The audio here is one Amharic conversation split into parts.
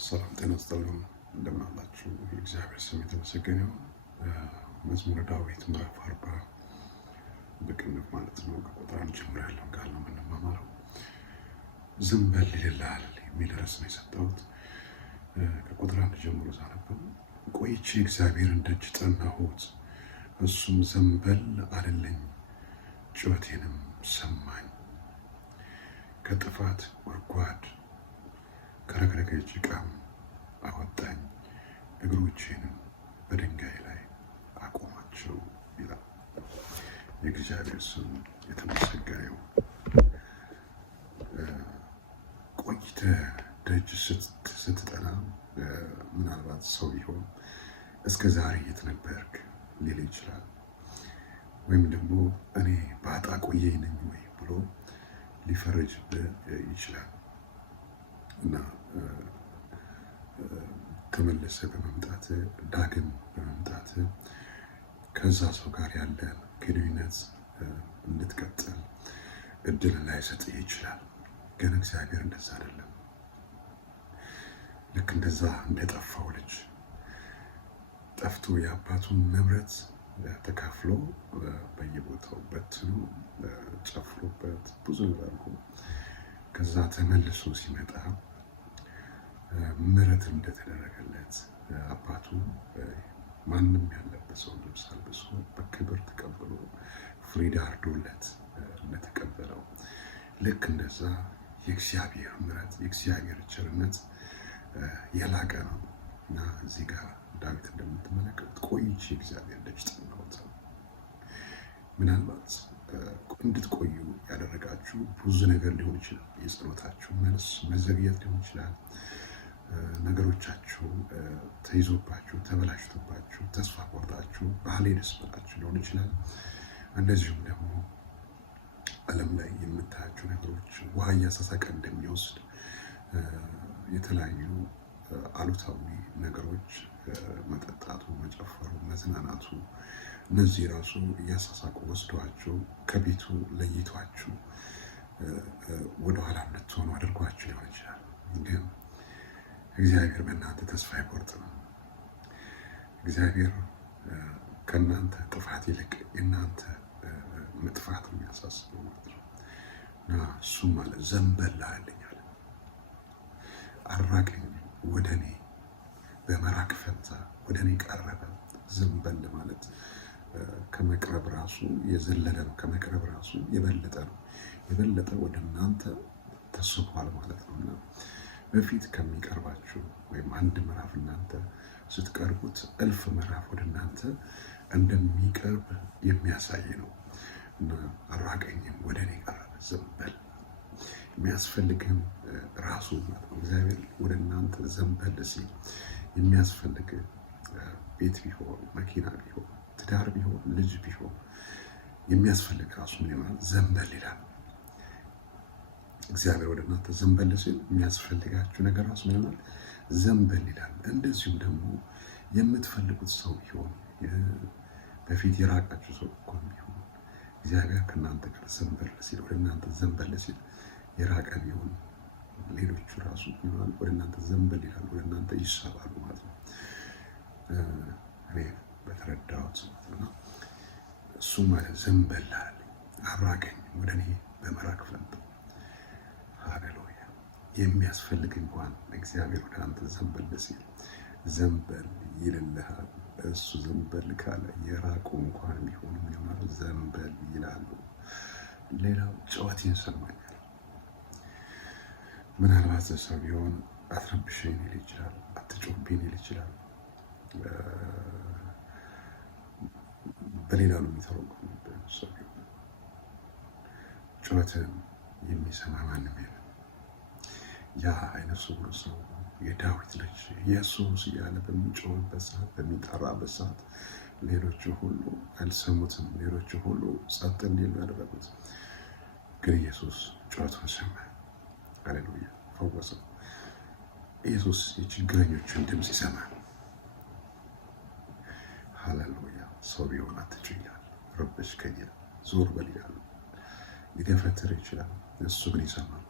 ሰላም ጤና ይስጥልኝ። እንደምን አላችሁ? የእግዚአብሔር ስም የተመሰገነ ይሁን። መዝሙረ ዳዊት ምዕራፍ 40 በቅንፍ ማለት ነው ከቁጥር 1 ጀምሮ ያለውን ቃል ነው የምንማማረው። ዝም በል ይልልሃል የሚል ርዕስ ነው የሰጠሁት። ከቁጥር 1 ጀምሮ ሳነበው ቆይቼ እግዚአብሔርን ደጅ ጠናሁት፣ እሱም ዘንበል አለልኝ፣ ጩኸቴንም ሰማኝ። ከጥፋት ጉድጓድ ከረግረገ ጭቃም አወጣኝ፣ እግሮቼንም በድንጋይ ላይ አቆማቸው ይላል። የእግዚአብሔር ስም የተመሰገነ ይሁን። ቆይተህ ደጅ ስትጠና ምናልባት ሰው ቢሆን እስከ ዛሬ የት ነበርክ ሊል ይችላል። ወይም ደግሞ እኔ ባጣ ቆየኝ ነኝ ወይ ብሎ ሊፈረጅብህ ይችላል። እና ተመለሰ በመምጣት ዳግም በመምጣት ከዛ ሰው ጋር ያለን ግንኙነት እንድትቀጥል እድል ላይሰጥህ ይችላል። ግን እግዚአብሔር እንደዛ አይደለም። ልክ እንደዛ እንደጠፋው ልጅ ጠፍቶ የአባቱን ንብረት ተካፍሎ በየቦታው በትኖ ጨፍሮበት ብዙ አድርጎ ከዛ ተመልሶ ሲመጣ ምሕረት እንደተደረገለት አባቱ ማንም ያለበሰው ልብስ አልብሶ በክብር ተቀብሎ ፍሪዳ አርዶለት እንደተቀበለው ልክ እንደዛ የእግዚአብሔር ምሕረት የእግዚአብሔር ቸርነት የላቀ ነው። እና እዚህ ጋር ዳዊት እንደምትመለከቱት ቆይቼ እግዚአብሔር ደጅ ጠናሁት። ምናልባት እንድትቆዩ ያደረጋችሁ ብዙ ነገር ሊሆን ይችላል። የጸሎታችሁ መልስ መዘግየት ሊሆን ይችላል። ነገሮቻችሁ ተይዞባችሁ፣ ተበላሽቶባችሁ፣ ተስፋ ቆርጣችሁ ባልሄድስ ብላችሁ ሊሆን ይችላል። እንደዚሁም ደግሞ ዓለም ላይ የምታያቸው ነገሮች ውሃ እያሳሳቀ እንደሚወስድ የተለያዩ አሉታዊ ነገሮች መጠጣቱ፣ መጨፈሩ፣ መዝናናቱ እነዚህ ራሱ እያሳሳቁ ወስዷችሁ ከቤቱ ለይቷችሁ ወደኋላ እንድትሆኑ አድርጓችሁ ሊሆን ይችላል። ግን እግዚአብሔር በእናንተ ተስፋ አይቆርጥም። እግዚአብሔር ከእናንተ ጥፋት ይልቅ የእናንተ መጥፋት የሚያሳስበው ማለት ነው። እና እሱም ማለት ዘንበል አለኝ አለ፣ አራቀኝ፣ ወደ እኔ በመራቅ ፈንታ ወደ እኔ ቀረበ። ዘንበል ማለት ከመቅረብ ራሱ የዘለለ ነው። ከመቅረብ ራሱ የበለጠ ነው። የበለጠ ወደ እናንተ ተስቧል ማለት ነው። እና በፊት ከሚቀርባችሁ ወይም አንድ ምዕራፍ እናንተ ስትቀርቡት እልፍ ምዕራፍ ወደ እናንተ እንደሚቀርብ የሚያሳይ ነው። እና አራቀኝም፣ ወደ እኔ ቀረበ። ዘንበል የሚያስፈልግም ራሱ ማለት ነው። እግዚአብሔር ወደ እናንተ ዘንበል ሲል የሚያስፈልግ ቤት ቢሆን፣ መኪና ቢሆን፣ ትዳር ቢሆን፣ ልጅ ቢሆን የሚያስፈልግ ራሱ ምን ይሆናል? ዘንበል ይላል። እግዚአብሔር ወደ እናንተ ዘንበል ሲል የሚያስፈልጋችሁ ነገር ራሱ ምን ይሆናል? ዘንበል ይላል። እንደዚሁም ደግሞ የምትፈልጉት ሰው ቢሆን፣ በፊት የራቃችሁ ሰው እንኳን ቢሆን እግዚአብሔር ከእናንተ ጋር ዘንበል ሲል፣ ወደ እናንተ ዘንበል ሲል የራቀ ቢሆን ሌሎቹ ራሱ ይሆናል ወደ እናንተ ዘንበል ይላሉ፣ ወደ እናንተ ይሳባሉ ማለት ነው። እኔ በተረዳሁት ነው። እሱ ማለት ዘንበል አለ፣ አራቀኝ፣ ወደ እኔ በመራቅ ፈንታ። ሃሌሉያ! የሚያስፈልግ እንኳን እግዚአብሔር ወደ አንተ ዘንበል ሲል ዘንበል ይልልሃል። እሱ ዘንበል ካለ የራቁ እንኳን ቢሆኑ ምን ይሆናል? ዘንበል ይላሉ። ሌላው ጩኸቴን ሰማኛል። ምናልባት ሰው ቢሆን አትረብሸኝ ሊል ይችላል፣ አትጮህብኝ ሊል ይችላል። በሌላ ነው የሚተረጉምብህ። ሰው ቢሆን ጩኸትን የሚሰማ ማንም የለም። ያ አይነ ስውር ሰው የዳዊት ልጅ ኢየሱስ እያለ በሚጮህበት ሰዓት፣ በሚጠራበት ሰዓት ሌሎቹ ሁሉ አልሰሙትም። ሌሎቹ ሁሉ ጸጥ እንዲሉ ያደረጉት፣ ግን ኢየሱስ ጩኸቱን ሰማ። ሃሌሉያ! ፈወሰው። ኢየሱስ የችግረኞችን ድምፅ ይሰማል። ሃሌሉያ! ሰው ቢሆን አትጩህ ይላል፣ ረበሽከኝ ይላል፣ ዞር በል ይላል፣ ሊገፈትር ይችላል። እሱ ግን ይሰማል።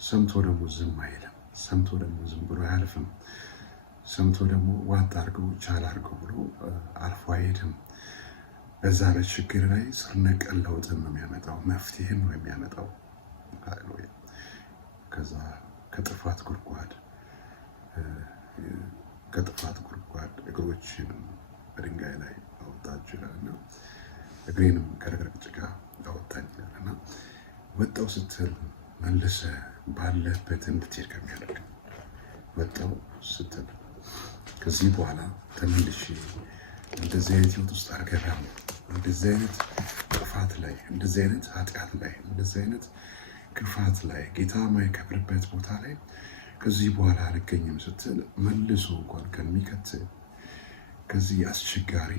ሰምቶ ደግሞ ዝም አይልም። ሰምቶ ደግሞ ዝም ብሎ አያልፍም። ሰምቶ ደግሞ ዋጥ አድርገው ቻል አድርገው ብሎ አልፎ አይሄድም። በዛ በችግር ላይ ስር ነቀል ለውጥን ነው የሚያመጣው፣ መፍትሄን ነው የሚያመጣው። ሃሌሉያ። ከዛ ከጥፋት ጉድጓድ እግሮችን በድንጋይ ላይ አወጣችሁ ይላልና እግሬንም ከረግረግ ጭቃ አወጣኝ ይላልና ወጣው ስትል መልሰ ባለበት እንድትሄድ ከሚያደርግ ወጣው ስትል ከዚህ በኋላ ተመልሼ እንደዚህ አይነት ህይወት ውስጥ አልገባም፣ እንደዚህ አይነት ጥፋት ላይ፣ እንደዚህ አይነት ኃጢአት ላይ፣ እንደዚህ አይነት ክፋት ላይ፣ ጌታ ማይከብርበት ቦታ ላይ ከዚህ በኋላ አልገኝም ስትል መልሶ እንኳን ከሚከት ከዚህ አስቸጋሪ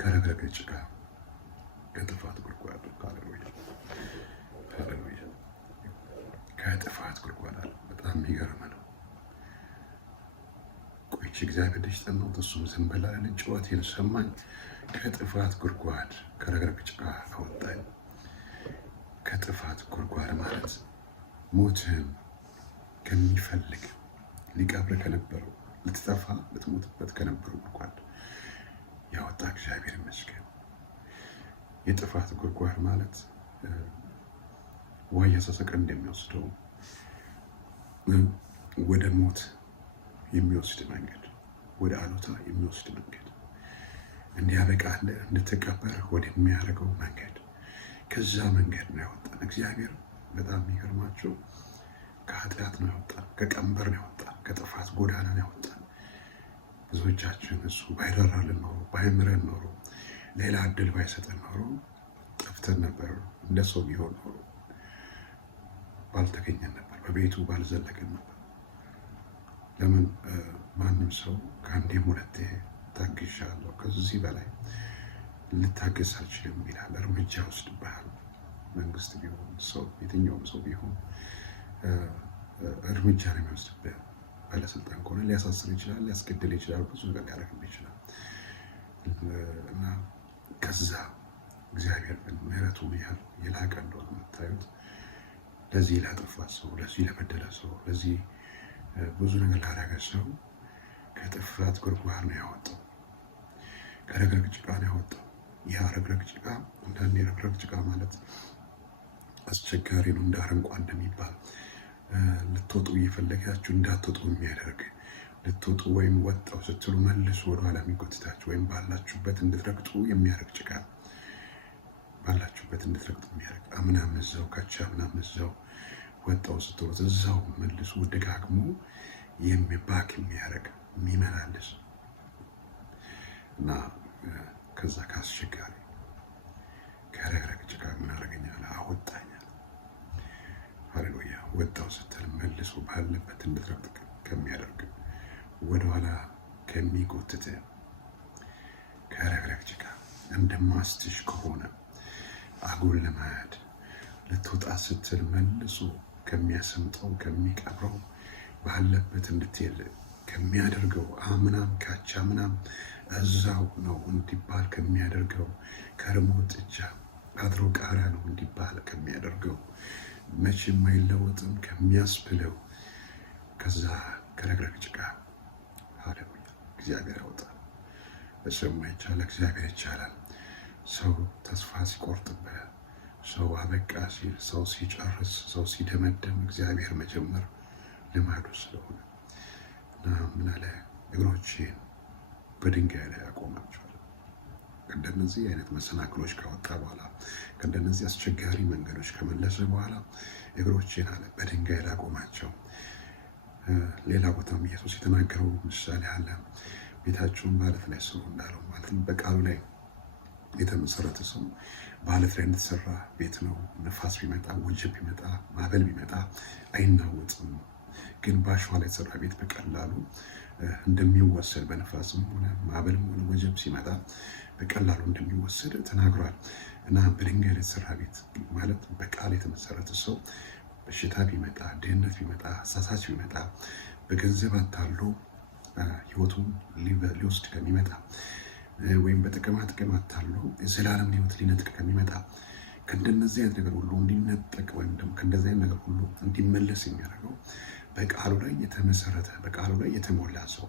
ከረግረግ ጭቃ ከጥፋት ጉድጓድ ከጥፋት ጉድጓድ አለ። በጣም የሚገርም ነው። ቆይቼ እግዚአብሔር ልጅ ጠናሁት፣ እሱም ዝም በል አለኝ። ጩኸቴን ሰማኝ፣ ከጥፋት ጉድጓድ ከረግረግ ጭቃ አወጣኝ። ከጥፋት ጉድጓድ ማለት ሞትን ከሚፈልግ ሊቀብር ከነበረው ልትጠፋ ልትሞትበት ከነበረው ጉድጓድ ያወጣ እግዚአብሔር ይመስገን። የጥፋት ጉድጓድ ማለት ዋያ ሰሰቀ እንደሚወስደው ወደ ሞት የሚወስድ መንገድ፣ ወደ አሉታ የሚወስድ መንገድ፣ እንዲያበቃልህ እንድትቀበር ወደሚያደርገው መንገድ፣ ከዛ መንገድ ነው ያወጣን እግዚአብሔር። በጣም የሚገርማቸው ከኃጢአት ነው ያወጣን፣ ከቀንበር ነው ያወጣን፣ ከጥፋት ጎዳና ነው ያወጣን። ብዙዎቻችን እሱ ባይራራልን ኖሮ፣ ባይምረን ኖሮ፣ ሌላ እድል ባይሰጠን ኖሮ ጠፍተን ነበር። እንደ ሰው ቢሆን ኖሮ ባልተገኘን ነበር፣ በቤቱ ባልዘለቅን ነበር። ለምን ማንም ሰው ከአንዴም ሁለቴ ታግሻለሁ፣ ከዚህ በላይ ልታገስ አልችልም ይላል። እርምጃ ይወስድብሃል። መንግስት ቢሆን ሰው፣ የትኛውም ሰው ቢሆን እርምጃ ነው የሚወስድብህ። ባለስልጣን ከሆነ ሊያሳስር ይችላል፣ ሊያስገድል ይችላል፣ ብዙ ነገር ሊያደርግብህ ይችላል። እና ከዛ እግዚአብሔር ግን ምሕረቱ ያህል የላቀ እንደሆነ የምታዩት ለዚህ ላጠፋ ሰው፣ ለዚህ ለበደለ ሰው፣ ለዚህ ብዙ ነገር ላደረገ ሰው ከጥፋት ጉድጓድ ነው ያወጣው፣ ከረግረግ ጭቃ ነው ያወጣው። ያ ረግረግ ጭቃ አንዳንዴ ረግረግ ጭቃ ማለት አስቸጋሪ ነው፣ እንደ አረንቋ እንደሚባል ልትወጡ እየፈለጋችሁ እንዳትወጡ የሚያደርግ ልትወጡ ወይም ወጣው ስትሉ መልሶ ወደኋላ የሚጎትታችሁ ወይም ባላችሁበት እንድትረግጡ የሚያደርግ ጭቃ፣ ባላችሁበት እንድትረግጡ የሚያደርግ አምናም እዛው ካቻ አምናም እዛው ወጣው ስትሉት እዛው መልሶ ደጋግሞ የሚባክ የሚያደርግ የሚመላለስ እና ከዛ ካስቸጋሪ ከረግረግ ጭቃ ምን አደረገኛል? አወጣኛል። ሃሌሉያ። ወጣው ስትል መልሶ ባለበት እንድትረግጥ ከሚያደርግ ወደኋላ ከሚጎትት ከረግረግ ጭቃ እንደማስትሽ ከሆነ አጉል ልማድ ልትወጣ ስትል መልሶ ከሚያሰምጠው ከሚቀብረው ባለበት እንድትሄድ ከሚያደርገው አምናም ካቻ ምናም እዛው ነው እንዲባል ከሚያደርገው ከርሞ ጥጃ አድሮ ቃሪያ ነው እንዲባል ከሚያደርገው መቼም አይለወጥም ከሚያስብለው ከዛ ከረግረግ ጭቃ ሃሌሉያ እግዚአብሔር ያወጣል። በሰው የማይቻል እግዚአብሔር ይቻላል። ሰው ተስፋ ሲቆርጥበት፣ ሰው አበቃ ሲል፣ ሰው ሲጨርስ፣ ሰው ሲደመደም እግዚአብሔር መጀመር ልማዱ ስለሆነ እና ምን አለ? እግሮቼን በድንጋይ ላይ አቆማቸዋል። ከእንደነዚህ አይነት መሰናክሎች ካወጣ በኋላ ከእንደነዚህ አስቸጋሪ መንገዶች ከመለሰ በኋላ እግሮቼን አለ በድንጋይ ላይ አቆማቸው። ሌላ ቦታም ኢየሱስ የተናገረው ምሳሌ አለ። ቤታችሁን በዓለት ላይ ስሩ እንዳለው ማለትም በቃሉ ላይ የተመሰረተ ሰው በዓለት ላይ እንደተሰራ ቤት ነው። ነፋስ ቢመጣ፣ ወጀብ ቢመጣ፣ ማዕበል ቢመጣ አይናወጥም። ግን በአሸዋ ላይ የተሰራ ቤት በቀላሉ እንደሚወሰድ በነፋስም ሆነ ማዕበልም ሆነ ወጀብ ሲመጣ በቀላሉ እንደሚወሰድ ተናግሯል። እና በድንጋይ ላይ የተሰራ ቤት ማለት በቃል የተመሰረተ ሰው በሽታ ቢመጣ፣ ድህነት ቢመጣ፣ አሳሳች ቢመጣ፣ በገንዘብ አታሎ ህይወቱን ሊወስድ ከሚመጣ ወይም በጥቅማ ጥቅም አታሎ የዘላለም ህይወት ሊነጥቅ ከሚመጣ ከእንደነዚህ አይነት ነገር ሁሉ እንዲነጠቅ ወይም ደግሞ ከእንደዚህ አይነት ነገር ሁሉ እንዲመለስ የሚያደርገው በቃሉ ላይ የተመሰረተ በቃሉ ላይ የተሞላ ሰው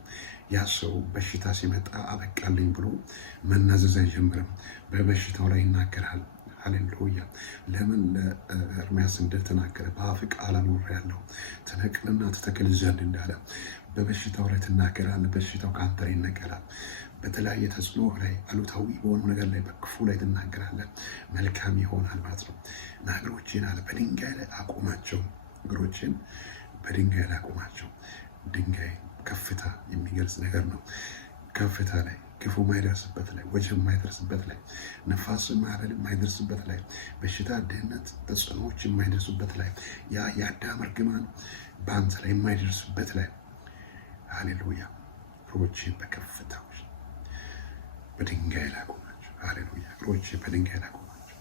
ያ ሰው በሽታ ሲመጣ አበቃልኝ ብሎ መናዘዝ አይጀምርም። በበሽታው ላይ ይናገራል። ሃሌሉያ! ለምን ለኤርምያስ እንደተናገረ በአፍ ቃል አኖሬአለሁ ትነቅልና ትተክል ዘንድ እንዳለ በበሽታው ላይ ትናገራለህ። በሽታው ከአንተ ላይ ይነቀላል። በተለያየ ተጽዕኖ ላይ አሉታዊ በሆኑ ነገር ላይ በክፉ ላይ ትናገራለህ። መልካም ይሆናል ማለት ነው። እና እግሮቼን አለ በድንጋይ ላይ አቆማቸው። እግሮቼን በድንጋይ ላይ አቆማቸው። ድንጋይ ከፍታ የሚገልጽ ነገር ነው። ከፍታ ላይ ክፉ ማይደርስበት ላይ ወጀብ ማይደርስበት ላይ ነፋስ ማዕበል ማይደርስበት ላይ በሽታ፣ ድህነት፣ ተጽዕኖዎች የማይደርሱበት ላይ ያ የአዳም እርግማን በአንተ ላይ የማይደርስበት ላይ ሃሌሉያ እግሮቼን በከፍታዎች በድንጋይ ላይ አቆማቸው። ሃሌሉያ እግሮቼን በድንጋይ ላይ አቆማቸው።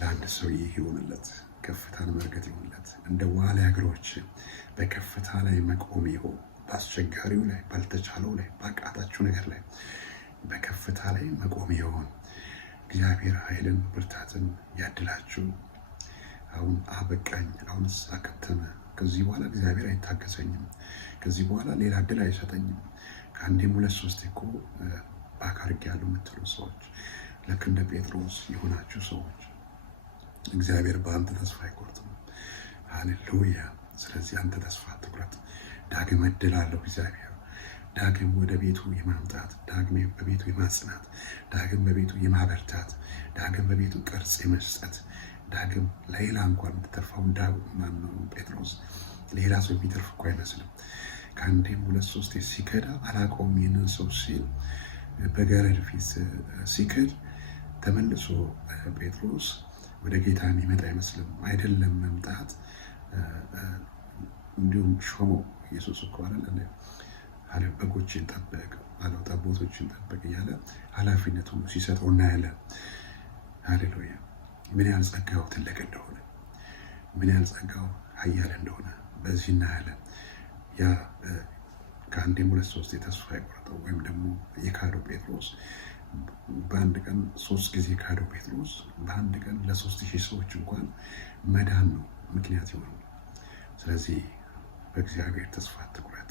ለአንድ ሰው ይህ ይሆንለት፣ ከፍታን መርገጥ ይሆንለት። እንደ ዋልያ እግሮች በከፍታ ላይ መቆም ይሆን። በአስቸጋሪው ላይ ባልተቻለው ላይ ባቃታችሁ ነገር ላይ በከፍታ ላይ መቆም ይሆን። እግዚአብሔር ኃይልን ብርታትን ያድላችሁ። አሁን አበቃኝ፣ አሁንስ አከተመ፣ ከዚህ በኋላ እግዚአብሔር አይታገሰኝም፣ ከዚህ በኋላ ሌላ እድል አይሰጠኝም፣ ከአንዴም ሁለት ሶስት እኮ በአካርግ ያሉ የምትሉ ሰዎች ልክ እንደ ጴጥሮስ የሆናችሁ ሰዎች እግዚአብሔር በአንተ ተስፋ አይቆርጥም። ሃሌሉያ! ስለዚህ አንተ ተስፋ አትቁረጥ። ዳግም እድል አለው እግዚአብሔር። ዳግም ወደ ቤቱ የማምጣት፣ ዳግም በቤቱ የማጽናት፣ ዳግም በቤቱ የማበርታት፣ ዳግም በቤቱ ቅርጽ የመስጠት፣ ዳግም ሌላ እንኳን የምትተርፈው ጴጥሮስ ሌላ ሰው የሚተርፍ እኮ አይመስልም። ከአንዴም ሁለት ሶስቴ ሲከዳ አላውቀውም ይህንን ሰው ሲል በገረድ ፊት ሲክድ ተመልሶ ጴጥሮስ ወደ ጌታ የሚመጣ አይመስልም። አይደለም መምጣት እንዲሁም ሾሞ ኢየሱስ እኮ አለ በጎችን ጠበቅ አለው፣ ጠቦቶችን ጠበቅ እያለ ኃላፊነት ሁሉ ሲሰጠው እናያለን። ሃሌሉያ! ምን ያህል ጸጋው ትልቅ እንደሆነ፣ ምን ያህል ጸጋው ኃያል እንደሆነ በዚህ እናያለን። ያ ከአንዴም ሁለት ሶስት የተስፋ የቆረጠው ወይም ደግሞ የካደው ጴጥሮስ በአንድ ቀን 3 ጊዜ ካደው ጴጥሮስ በአንድ ቀን ለ3000 ሰዎች እንኳን መዳን ነው ምክንያት ይሆናል። ስለዚህ በእግዚአብሔር ተስፋ አትቁረጥ።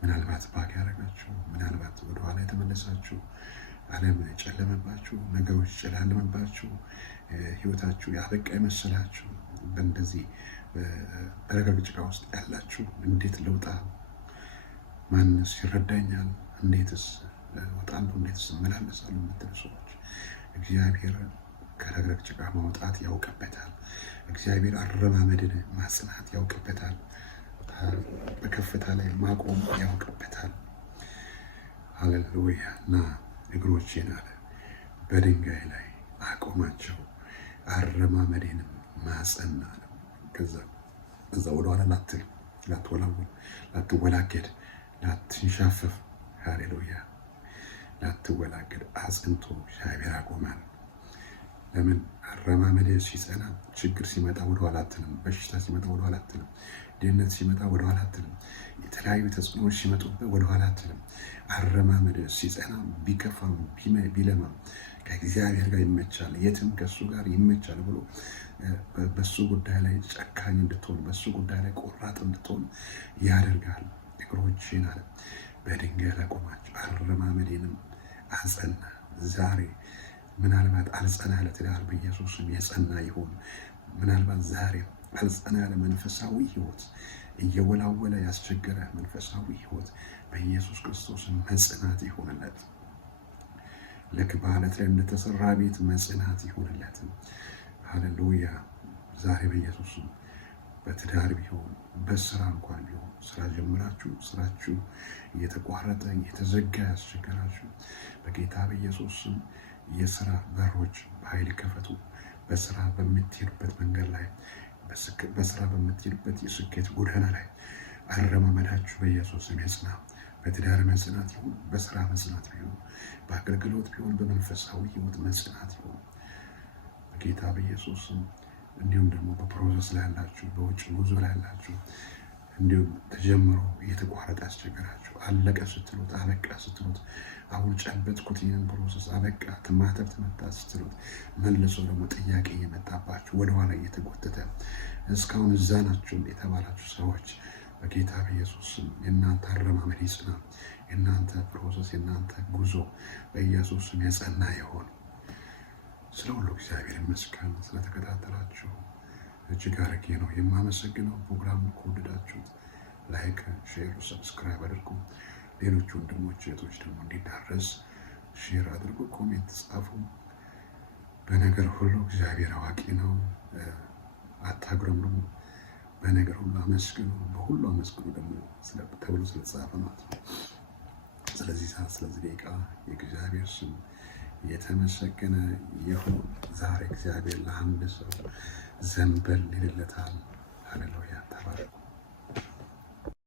ምናልባት ባግ ያደረጋችሁ፣ ምናልባት ወደኋላ የተመለሳችሁ፣ ዓለም ጨለመባችሁ፣ ነገሮች ጨላለመባችሁ፣ ህይወታችሁ ያበቃ የመሰላችሁ፣ በእንደዚህ በረገብ ጭቃ ውስጥ ያላችሁ እንዴት ልውጣ፣ ማንስ ይረዳኛል፣ እንዴትስ እወጣለሁ፣ እንዴትስ እመላለሳለሁ የምትሉ ሰዎች እግዚአብሔር ከረግረግ ጭቃ ማውጣት ያውቅበታል። እግዚአብሔር አረማመድን ማጽናት ያውቅበታል። በከፍታ ላይ ማቆም ያውቅበታል። ሃሌሉያ! እና እግሮቼን አለ በድንጋይ ላይ አቆማቸው፣ አረማመዴንም ማጸና አለ። ከዛ ወደኋላ ላትል፣ ላትወላውል፣ ላትወላገድ፣ ላትንሻፈፍ፣ ሃሌሉያ ላትወላገድ አጽንቶ እግዚአብሔር ያቆማል። ለምን? አረማመድ ሲጸና ችግር ሲመጣ ወደኋላ አትልም። በሽታ ሲመጣ ወደኋላ አትልም። ድህነት ሲመጣ ወደኋላ አትልም። የተለያዩ ተጽዕኖዎች ሲመጡበት ወደኋላ አትልም። አረማመድ ሲጸና ቢከፋም ቢለማም ከእግዚአብሔር ጋር ይመቻል፣ የትም ከሱ ጋር ይመቻል ብሎ በሱ ጉዳይ ላይ ጨካኝ እንድትሆን፣ በሱ ጉዳይ ላይ ቆራጥ እንድትሆን ያደርጋል። እግሮቼን አለ በድንጋይ ላይ አቆማቸው፣ አረማመዴንም አጸና። ዛሬ ምናልባት አልጸና ያለ ትዳር በኢየሱስም የጸና ይሁን። ምናልባት ዛሬ አልጸና ያለ መንፈሳዊ ህይወት እየወላወለ ያስቸገረ መንፈሳዊ ህይወት በኢየሱስ ክርስቶስ መጽናት ይሆንለት። ልክ በዓለት ላይ እንደተሰራ ቤት መጽናት ይሆንለት። ሃሌሉያ! ዛሬ በኢየሱስም በትዳር ቢሆን በስራ እንኳን ቢሆን ስራ ጀምራችሁ ስራችሁ እየተቋረጠ እየተዘጋ ያስቸገራችሁ በጌታ በኢየሱስም የስራ በሮች በኃይል ከፈቱ። በስራ በምትሄዱበት መንገድ ላይ በስራ በምትሄዱበት የስኬት ጎዳና ላይ አረማመዳችሁ በኢየሱስም ይጽና። በትዳር መጽናት ይሁን፣ በስራ መጽናት ቢሆን፣ በአገልግሎት ቢሆን፣ በመንፈሳዊ ህይወት መጽናት ይሁን በጌታ በኢየሱስም። እንዲሁም ደግሞ በፕሮሰስ ላይ ያላችሁ፣ በውጭ ጉዞ ላይ ያላችሁ እንዲሁም ተጀምሮ እየተቋረጠ ያስቸገራችሁ አለቀ ስትሉት አበቃ ስትሉት አሁን ጨበጥኩት ይህን ፕሮሰስ አበቃ ማተብ ተመታ ስትሉት መልሶ ደግሞ ጥያቄ እየመጣባችሁ ወደኋላ እየተጎተተ እስካሁን እዛ ናችሁ የተባላችሁ ሰዎች በጌታ በኢየሱስ ስም የእናንተ አረማመድ ይጽና። የእናንተ ፕሮሰስ የእናንተ ጉዞ በኢየሱስ ስም የጸና ይሆን። ስለ ሁሉ እግዚአብሔር ይመስገን። ስለተከታተላችሁ እጅግ አድርጌ ነው የማመሰግነው። ፕሮግራሙን ከወደዳችሁት ላይክ፣ ሼር፣ ሰብስክራይብ አድርጉ። ሌሎች ወንድሞች እህቶች ደግሞ እንዲዳረስ ሼር አድርጉ፣ ኮሜንት ጻፉ። በነገር ሁሉ እግዚአብሔር አዋቂ ነው፣ አታጉረምርሙ። በነገር ሁሉ አመስግኑ፣ በሁሉ አመስግኑ ደግሞ ተብሎ ስለተጻፈ ማለት ነው። ስለዚህ ሰዓት ስለዚህ ደቂቃ የእግዚአብሔር ስም የተመሰገነ ይሁን። ዛሬ እግዚአብሔር ለአንድ ሰው ዘንበል ይልለታል። ሃሌሉያ። ተባረኩ።